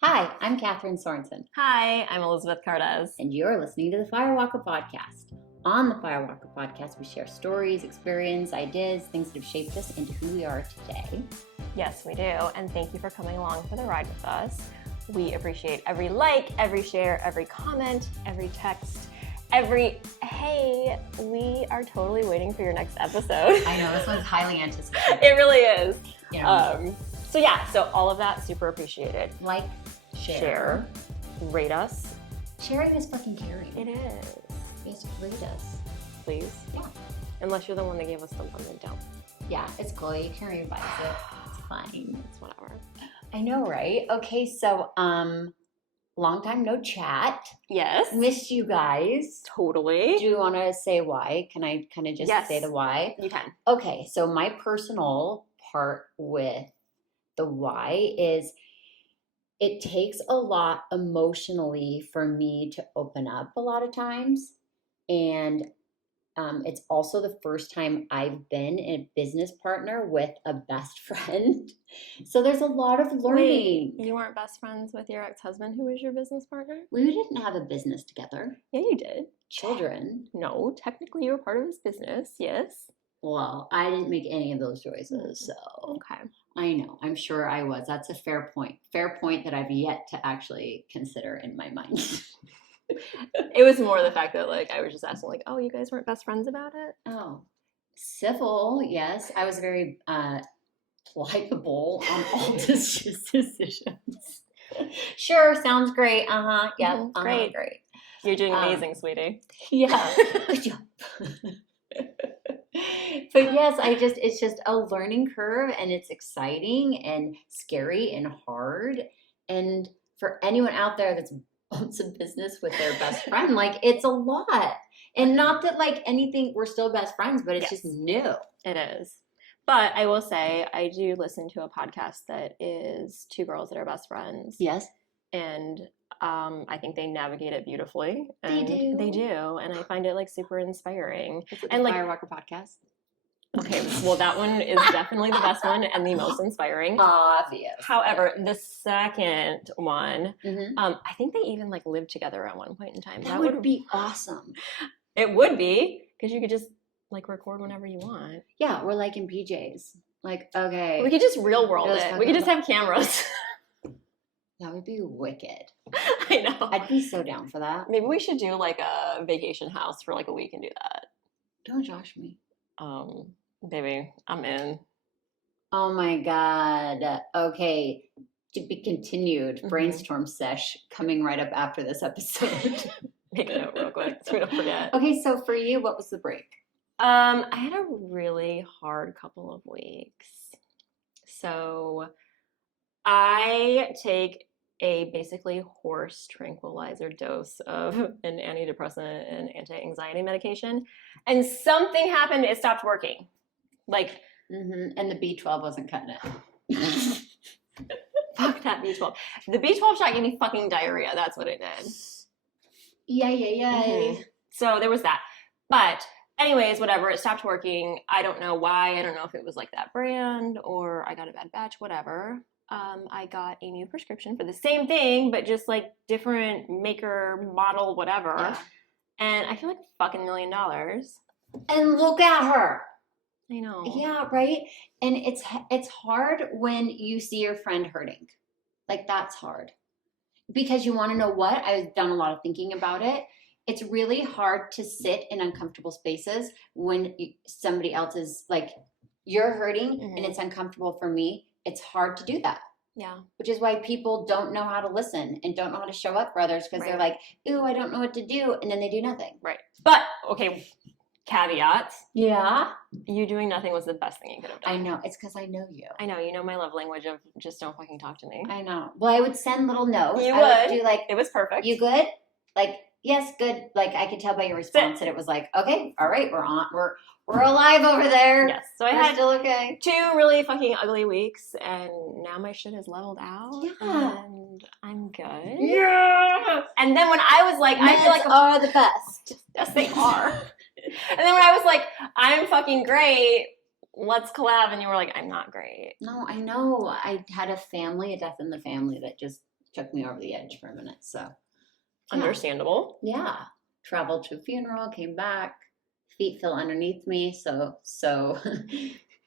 Hi, I'm Kathryn Sorensen, Hi, I'm Elizabeth Cardez. and you're listening to the Firewalker Podcast. On the Firewalker Podcast, we share stories, experience, ideas, things that have shaped us into who we are today. Yes, we do. And thank you for coming along for the ride with us. We appreciate every like, every share, every comment, every text, every hey, we are totally waiting for your next episode. I know, this one's highly anticipated. It really is. You know, So all of that, super appreciated. like, share. Rate us. Sharing is fucking caring. It is. Just rate us. Please. Yeah. Unless you're the one that gave us the one, then don't. Yeah, it's cool. You can revise it. It's fine. It's whatever. I know, right? Okay, so, long time no chat. Yes. Missed you guys. Totally. Do you want to say why? Can I kind of just say the why? You can. Okay, so my personal part with the why is it takes a lot emotionally for me to open up a lot of times. And it's also the first time I've been a business partner with a best friend. So there's a lot of learning. Wait, you weren't best friends with your ex-husband who was your business partner? We didn't have a business together. Yeah, you did. Children. No, technically you were part of his business, yes. Well, I didn't make any of those choices, so Okay. I know. I'm sure I was. That's a fair point. Fair point that I've yet to actually consider in my mind. It was more the fact that I was just asking oh, you guys weren't best friends about it? Oh, civil, yes. I was very pliable on all decisions. Sure, sounds great. Yeah, Great. great. You're doing amazing, sweetie. Yeah, good job. But yes, it's just a learning curve, and it's exciting and scary and hard. And for anyone out there that's owns a business with their best friend, it's a lot. And not that anything, we're still best friends, but it's just new. It is. But I will say, I do listen to a podcast that is two girls that are best friends. Yes. And I think they navigate it beautifully. They do. They do. And I find it super inspiring. Is it and the Firewalker Podcast? Okay, well, that one is definitely the best one and the most inspiring. Obvious. However, the second one, Mm-hmm. I think they even lived together at one point in time. That would be awesome. It would be, because you could just record whenever you want. Yeah, we're in PJs. Okay. We could just real world it. We could just have cameras. That would be wicked. I know. I'd be so down for that. Maybe we should do a vacation house for a week and do that. Don't josh me. Baby, I'm in. Oh my God. Okay. To be continued. Mm-hmm. Brainstorm sesh coming right up after this episode. Make a note real quick so we don't forget. Okay, so for you, what was the break? I had a really hard couple of weeks. So I take a basically horse tranquilizer dose of an antidepressant and anti-anxiety medication, and something happened. It stopped working. And the B12 wasn't cutting it. Fuck that B12. The B12 shot gave me fucking diarrhea. That's what it did. Yay. Mm-hmm. So there was that. But anyways, whatever. It stopped working. I don't know why. I don't know if it was that brand or I got a bad batch, whatever. I got a new prescription for the same thing, but just different maker, model, whatever. Yeah. And I feel a fucking $1 million. And look at her. I know. Yeah, right? And it's hard when you see your friend hurting. That's hard. Because you want to know what? I've done a lot of thinking about it. It's really hard to sit in uncomfortable spaces when somebody else is you're hurting and it's uncomfortable for me. It's hard to do that. Yeah. Which is why people don't know how to listen and don't know how to show up for others because they're ooh, I don't know what to do. And then they do nothing. Right. But, okay, caveat. Yeah. You doing nothing was the best thing you could have done. I know. It's because I know you. I know. You know my love language of just don't fucking talk to me. I know. Well, I would send little notes. You I would. do it was perfect. You good? Yes, good. I could tell by your response that it was okay, all right, we're alive over there. Yes. So We're I had still okay. 2 really fucking ugly weeks, and now my shit is leveled out. Yeah. And I'm good. Yeah. And then when I was I feel Meds are the best. yes, they are. And then when I was I'm fucking great, let's collab, and you were I'm not great. No, I know. I had a death in the family that just took me over the edge for a minute. So, yeah. Understandable. Yeah. Traveled to a funeral, came back, feet fell underneath me. So,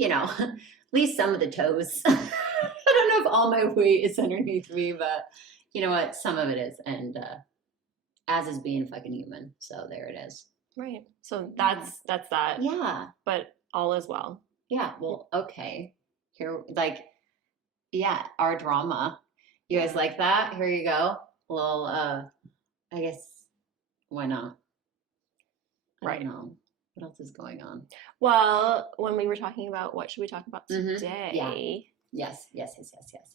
at least some of the toes. I don't know if all my weight is underneath me, but you know what? Some of it is. And as is being a fucking human. So there it is. Right. So that's that. Yeah. But all is well. Yeah. Well, okay. Here, our drama. You guys like that? Here you go. Well, I guess why not? I don't know. What else is going on? Well, when we were talking about what should we talk about today? Yeah. Yes.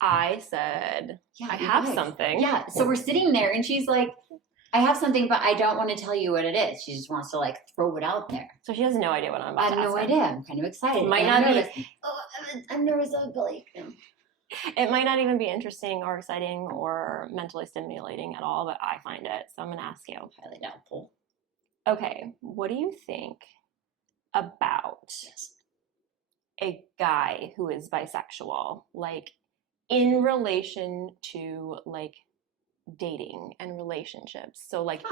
I said, I have something. Yeah. So we're sitting there and she's like, I have something, but I don't want to tell you what it is. She just wants to like throw it out there. So she has no idea what I'm about to ask. I have no idea. I'm kind of excited. It might not nervous. I'm nervous. It might not even be interesting or exciting or mentally stimulating at all, but I find it. So I'm going to ask you. Highly doubtful. Okay. What do you think about a guy who is bisexual, like in relation to like dating and relationships? So like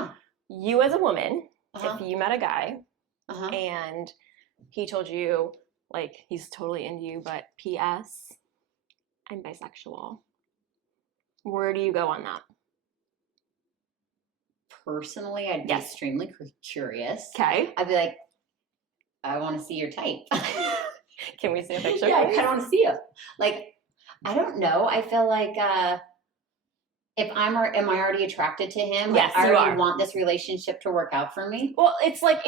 you as a woman, if you met a guy and he told you like he's totally into you, but P.S. I'm bisexual. Where do you go on that? Personally, I'd be extremely curious. Okay. I'd be like, I want to see your type. Can we see a picture? Yeah, I kind of want to see it. Like, I don't know. I feel like if am I already attracted to him? Yes, I you already are. want this relationship to work out for me. Well, it's like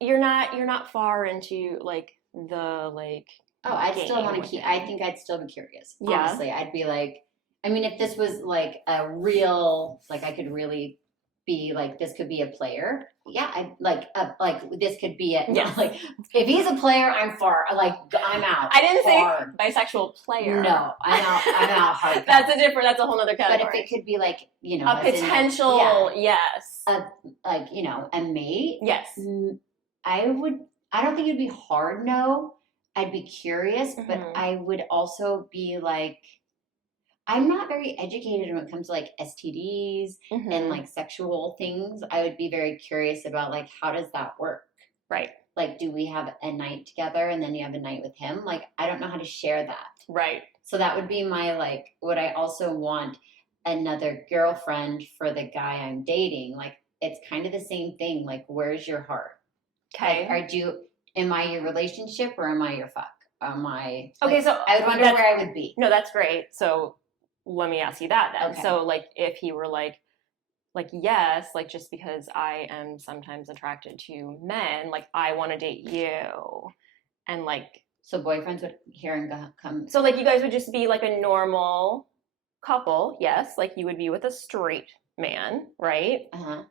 you're not far into like the like. Oh, I'd still want to keep. I think I'd still be curious. Yeah. Honestly, I'd be like, I mean, if this was like a real, like I could really be like, this could be a player. Yeah, I like this could be it. Yes. Like if he's a player, I'm far. Like I'm out. I didn't say bisexual player. No, I'm out. I'm out hard. That's a whole other category. But if it could be like a potential, yes, like a mate. Yes, I don't think it'd be hard. No. I'd be curious, but I would also be like, I'm not very educated when it comes to like STDs and like sexual things. I would be very curious about like, how does that work? Right. Like, do we have a night together and then you have a night with him? Like, I don't know how to share that. Right. So that would be my like, would I also want another girlfriend for the guy I'm dating? Like, it's kind of the same thing. Like, where's your heart? Okay. Like, am I your relationship or am I your fuck? Am I... Okay, like, so... I would wonder where I would be. No, that's great. So let me ask you that then. Okay. So, like, if he were like, yes, like, just because I am sometimes attracted to men, like, I want to date you. And, like... So boyfriends would hear and come... So, like, you guys would just be, like, a normal couple, yes? Like, you would be with a straight man, right? Uh-huh.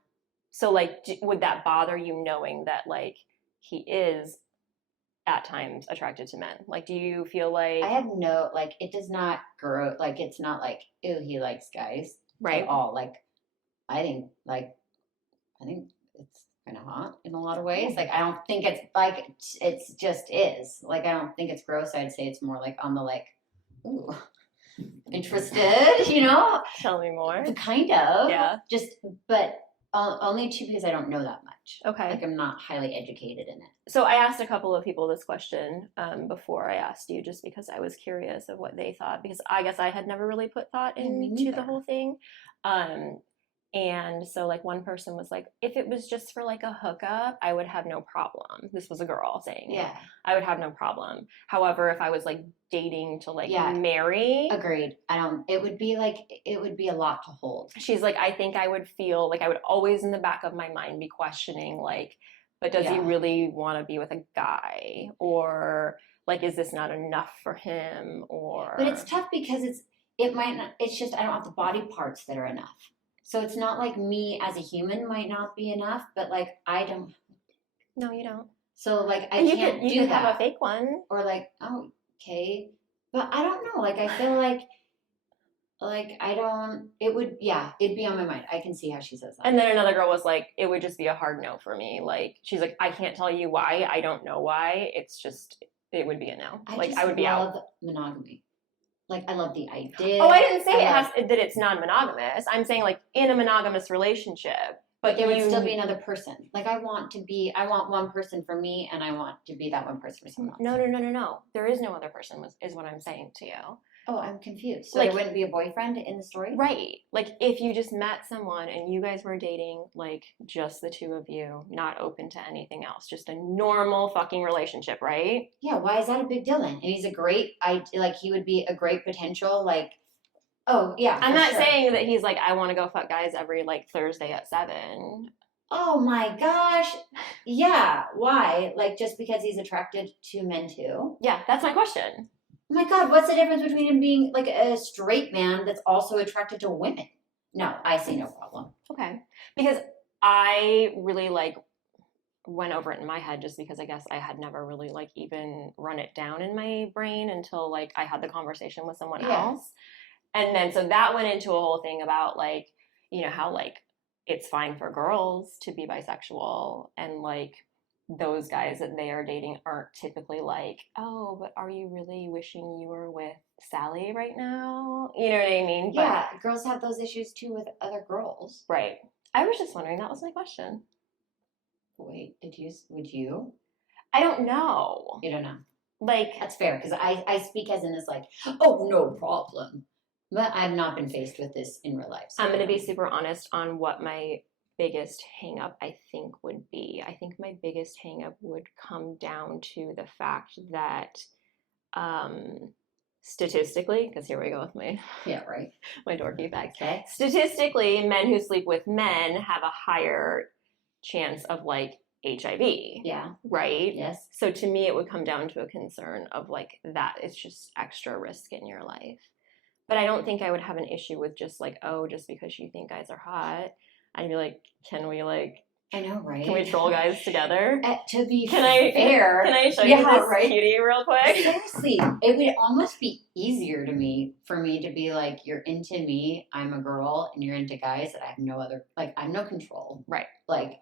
So, like, would that bother you knowing that, like, he is at times attracted to men? Like, do you feel like... I have no, like, it does not grow, like, it's not like, ew, he likes guys. Right. At all. Like, I think it's kind of hot in a lot of ways. Like, I don't think it's, like, it's just is. Like, I don't think it's gross. I'd say it's more, like, on the, like, ooh, interested, Tell me more. Kind of. Yeah. Just, but... only too because I don't know that much. Okay. Like I'm not highly educated in it. So I asked a couple of people this question before I asked you, just because I was curious of what they thought, because I guess I had never really put thought into the whole thing. And so like one person was like, if it was just for like a hookup, I would have no problem. This was a girl saying, yeah, I would have no problem. However, if I was like dating to like marry. Agreed. It would be a lot to hold. She's like, I think I would feel like I would always in the back of my mind be questioning like, but does he really want to be with a guy? Or like, is this not enough for him? Or. But it's tough because it might not, it's just, I don't have the body parts that are enough. So it's not like me as a human might not be enough, but like I don't. No, you don't. So like I can't do that. You could have a fake one. Or like, oh, okay. But I don't know. Like I feel like I don't, it'd be on my mind. I can see how she says that. And then another girl was like, it would just be a hard no for me. Like she's like, I can't tell you why. I don't know why. It's just, it would be a no. I would be out. Monogamy. Like, I love the idea. Oh, I didn't say that it's non-monogamous. I'm saying like in a monogamous relationship. But there would still be another person. Like, I want one person for me, and I want to be that one person for someone else. No. There is no other person, is what I'm saying to you. Oh, I'm confused. So like, there wouldn't be a boyfriend in the story? Right. Like, if you just met someone and you guys were dating, like, just the two of you, not open to anything else, just a normal fucking relationship, right? Yeah, why is that a big deal then? And he's he would be a great potential, like, oh, yeah. I'm not saying that he's like, I want to go fuck guys every, like, Thursday at 7. Oh my gosh. Yeah, why? Like, just because he's attracted to men too? Yeah, that's my question. Oh my God, what's the difference between him being like a straight man that's also attracted to women? No, I see no problem. Okay. Because I really like went over it in my head just because I guess I had never really like even run it down in my brain until like I had the conversation with someone else. And then so that went into a whole thing about like, you know, how like it's fine for girls to be bisexual and like those guys that they are dating aren't typically like, oh, but are you really wishing you were with Sally right now? You know what I mean? But, yeah, girls have those issues too with other girls. Right. I was just wondering, that was my question. Wait, would you? I don't know. You don't know. Like, that's fair, because I speak as in this like, oh, no problem. But I've not been faced with this in real life. So I'm going to be super honest on what my biggest hang up I think would be. I think my biggest hang up would come down to the fact that statistically, because here we go with my my dorky facts. Okay. Statistically, men who sleep with men have a higher chance of like HIV. Yeah. Right? Yes. So to me it would come down to a concern of like that it's just extra risk in your life. But I don't think I would have an issue with just like, oh, just because you think guys are hot. I'd be like, can we like, I know, right? Can we troll guys together? To be fair, can I show you this cutie real quick? Seriously, it would almost be easier for me to be like, you're into me, I'm a girl, and you're into guys that I have no other, like, I have no control. Right. Like,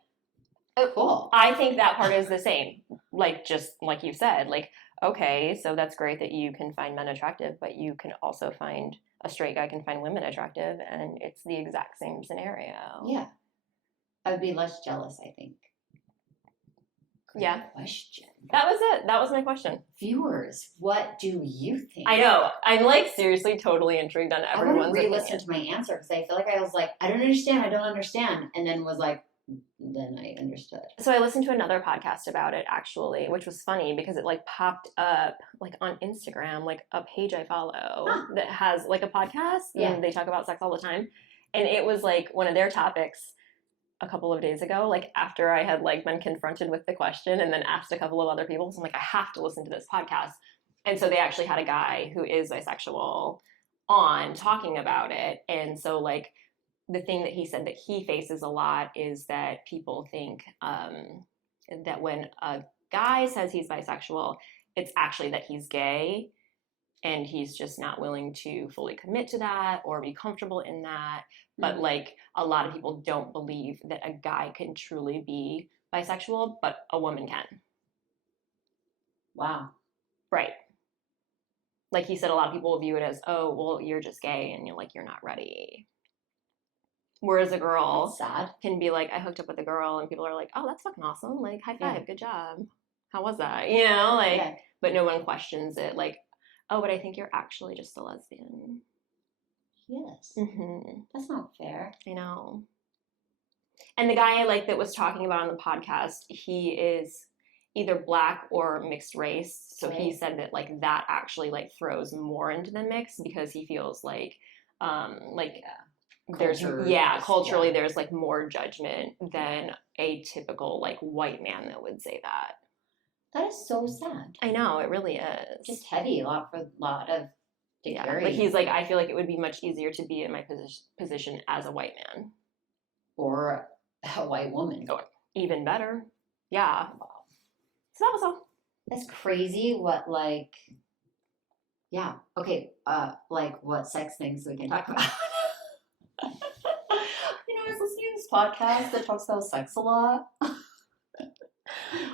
cool. I think that part is the same. Like, just like you said, like, okay, so that's great that you can find men attractive, but you can also find a straight guy can find women attractive, and it's the exact same scenario. Yeah. I would be less jealous, I think. Great yeah. Question. That was it. That was my question. Viewers, what do you think? I know. I'm like seriously totally intrigued on everyone's I want to re-listen to my answer because I feel like I was like, I don't understand. And then was like, then I understood. So I listened to another podcast about it actually, which was funny because it like popped up like on Instagram, like a page I follow that has like a podcast and they talk about sex all the time. And it was like one of their topics a couple of days ago, like after I had like been confronted with the question and then asked a couple of other people. So I'm like, I have to listen to this podcast. And so they actually had a guy who is bisexual on talking about it. And so like the thing that he said that he faces a lot is that people think that when a guy says he's bisexual, it's actually that he's gay and he's just not willing to fully commit to that or be comfortable in that. But like a lot of people don't believe that a guy can truly be bisexual, but a woman can. Wow. Right. Like he said, a lot of people view it as, oh, well, you're just gay and you're not ready. Whereas a girl can be like, I hooked up with a girl, and people are like, oh, that's fucking awesome. Like, high five, good job. How was that? You know, like, but no one questions it. Like, oh, but I think you're actually just a lesbian. Yes. Mm-hmm. That's not fair. I know. And the guy like that was talking about on the podcast, he is either black or mixed race. So he said that like that actually like throws more into the mix because he feels like there's culturally there's like more judgment than a typical like white man that would say that. That is so sad. I know, it really is. Just heavy, a lot of to carry. But he's like, I feel like it would be much easier to be in my position as a white man. Or a white woman. Oh, even better. Yeah. Wow. So that was all. That's crazy what like okay, like what sex things we can talk about. I was listening to this podcast that talks about sex a lot.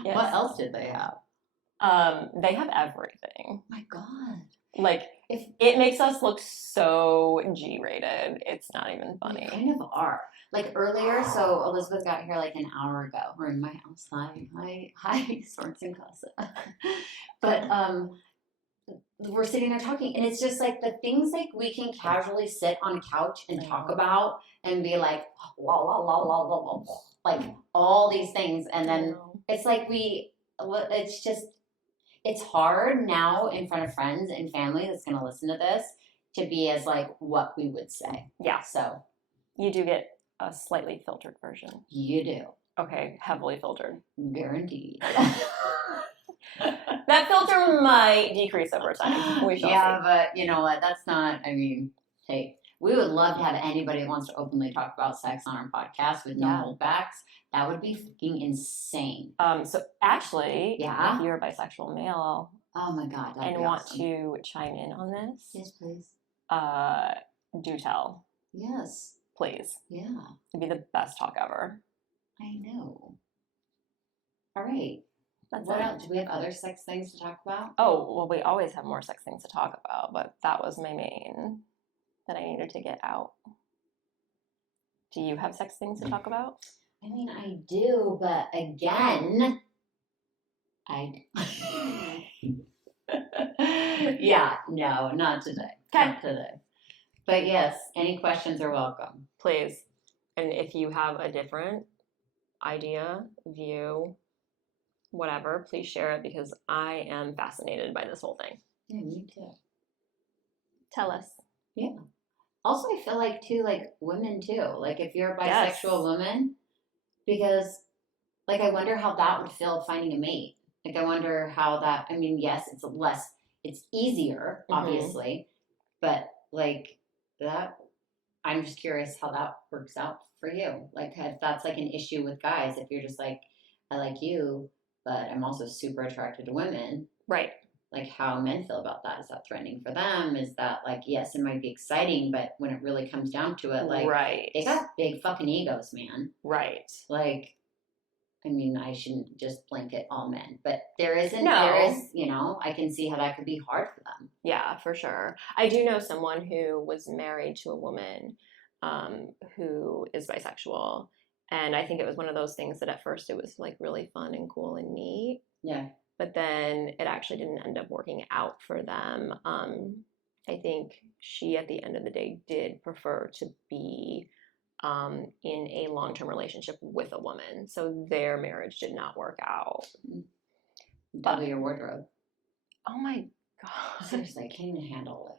Yes. What else did they have? They have everything. My God. Like it makes us look so G-rated. It's not even funny. We kind of are. Like earlier, so Elizabeth got here like an hour ago. We're in my house. Hi, Swords and Casa. But we're sitting there talking, and it's just like the things like we can casually sit on a couch and talk about and be like, la la la la la la, like all these things, and then it's like it's hard now in front of friends and family that's going to listen to this to be as like what we would say. Yeah. So you do get a slightly filtered version. You do. Okay, heavily filtered. Guaranteed. That filter might decrease over time. We shall see. But you know what? That's not, I mean, hey, we would love to have anybody that wants to openly talk about sex on our podcast with no holdbacks. That would be fucking insane. So actually, if you're a bisexual male, oh my God, and want to chime in on this, yes, please. Do tell. Yes, please. Yeah, it'd be the best talk ever. I know. All right. That's what else? Do we have other sex things to talk about? Oh, well, we always have more sex things to talk about, but that was my main that I needed to get out. Do you have sex things to talk about? I mean, I do, but again, yeah, no, not today. Okay. Not today. But yes, any questions are welcome. Please. And if you have a different idea, view, whatever, please share it because I am fascinated by this whole thing. Yeah, me too. Tell us. Yeah. Also, I feel like too, like women too. Like if you're a bisexual woman, because like I wonder how that would feel finding a mate. Like I wonder how that. I mean, yes, it's easier, obviously, but like that. I'm just curious how that works out for you. Like if that's like an issue with guys, if you're just like, I like you, but I'm also super attracted to women. Right. Like how men feel about that. Is that threatening for them? Is that like, yes, it might be exciting, but when it really comes down to it, like they got big fucking egos, man. Right. Like, I mean, I shouldn't just blanket all men, but there is, you know, I can see how that could be hard for them. Yeah, for sure. I do know someone who was married to a woman who is bisexual. And I think it was one of those things that at first it was like really fun and cool and neat. Yeah. But then it actually didn't end up working out for them. I think she, at the end of the day, did prefer to be in a long-term relationship with a woman. So their marriage did not work out. Double your wardrobe. Oh my God. Seriously, I can't even handle it.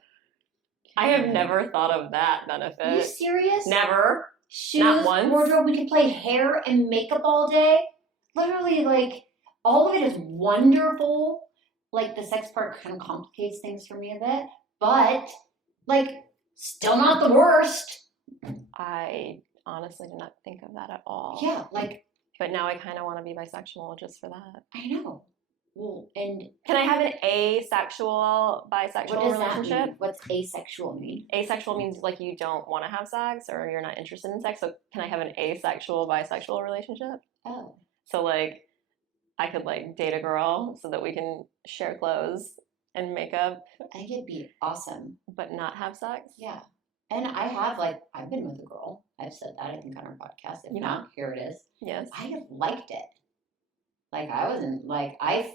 I have never thought of that benefit. Are you serious? Never. Shoes, not once. Wardrobe, we could play hair and makeup all day. Literally, like, all of it is wonderful. Like, the sex part kind of complicates things for me a bit. But, like, still not the worst. I honestly did not think of that at all. Yeah, like. But now I kind of want to be bisexual just for that. I know. Well, and. Can I have an asexual, bisexual relationship? Mean? What's asexual mean? Asexual means like you don't want to have sex or you're not interested in sex. So can I have an asexual, bisexual relationship? Oh. So like I could like date a girl so that we can share clothes and makeup. I think it'd be awesome. But not have sex? Yeah. And I have, like, I've been with a girl. I've said that, I think, on our podcast. If not, here it is. Yes. I have liked it. Like, I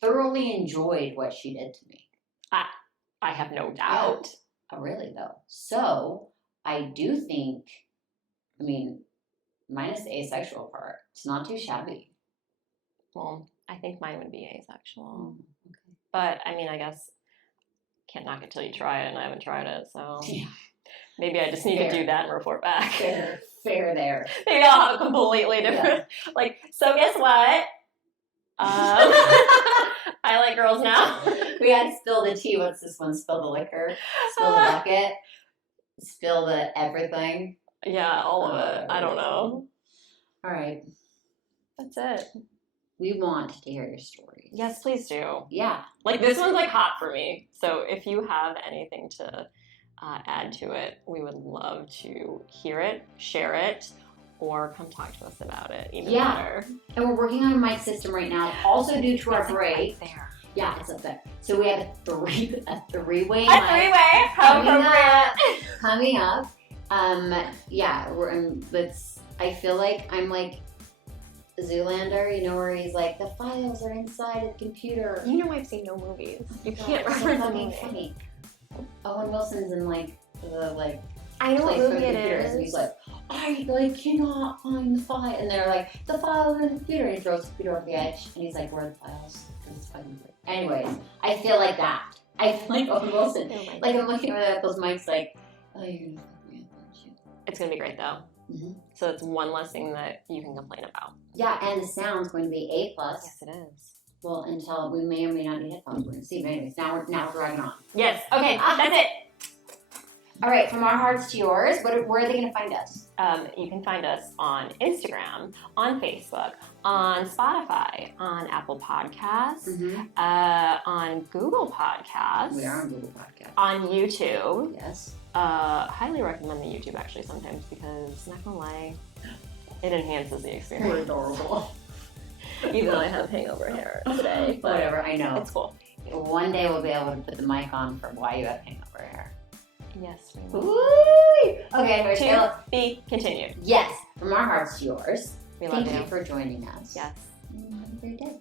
thoroughly enjoyed what she did to me. I have no doubt. Yeah. Oh, really, though. So, I do think, I mean, minus the asexual part, it's not too shabby. Well, I think mine would be asexual. Okay. But, I mean, I guess can't knock it till you try it, and I haven't tried it, so yeah. Maybe I just need to do that and report back. Fair there. Maybe I'll have a completely different, like, so guess what? I like girls now. We had to spill the tea. What's this one? Spill the liquor, spill the bucket, spill the everything. Yeah, all of it. I don't know. All right. That's it. We want to hear your stories. Yes, please do. Yeah. Like, this one's, like, hot for me. So if you have anything to add to it, we would love to hear it, share it, or come talk to us about it. Even better. And we're working on a mic system right now. Also, due to our break. Right there. Yeah, it's up there. So we have a three-way A three-way. How appropriate. coming up. Yeah, I feel like I'm like Zoolander, you know, where he's like, the files are inside the computer. You know I've seen no movies. You can't It's so reference a fucking movie. funny. Owen Wilson's in like the like I know what place for movie it computers, and is. he's like, I like cannot find the file, and they're like, the files are in the computer, and he throws the computer over the edge, and he's like, where are the files? Because it's fucking weird. Anyways, I feel like that. I feel like Owen Wilson. Oh my Like God. I'm looking at those mics, like, oh, you're gonna fuck me up, aren't you? It's gonna be great though. Mm-hmm. So it's one less thing that you can complain about. Yeah, and the sound's going to be A+. Yes, it is. Well, until we may or may not need headphones. We're gonna see. But anyways, now we're dragging on. Yes. Okay. That's it. All right, from our hearts to yours. Where are they gonna find us? You can find us on Instagram, on Facebook, on Spotify, on Apple Podcasts, on Google Podcasts. We are on Google Podcast. On YouTube. Yes. Highly recommend the YouTube actually sometimes because, not gonna lie, it enhances the We're experience. adorable. Even though I have hangover hair today. but Whatever, I know. It's cool. One day we'll be able to put the mic on for why you have hangover hair. Yes, we will. Woo! Okay, anyway, To be continued. yes, from our hearts to yours. We love Thank you. you for joining us. Yes. Have a great day.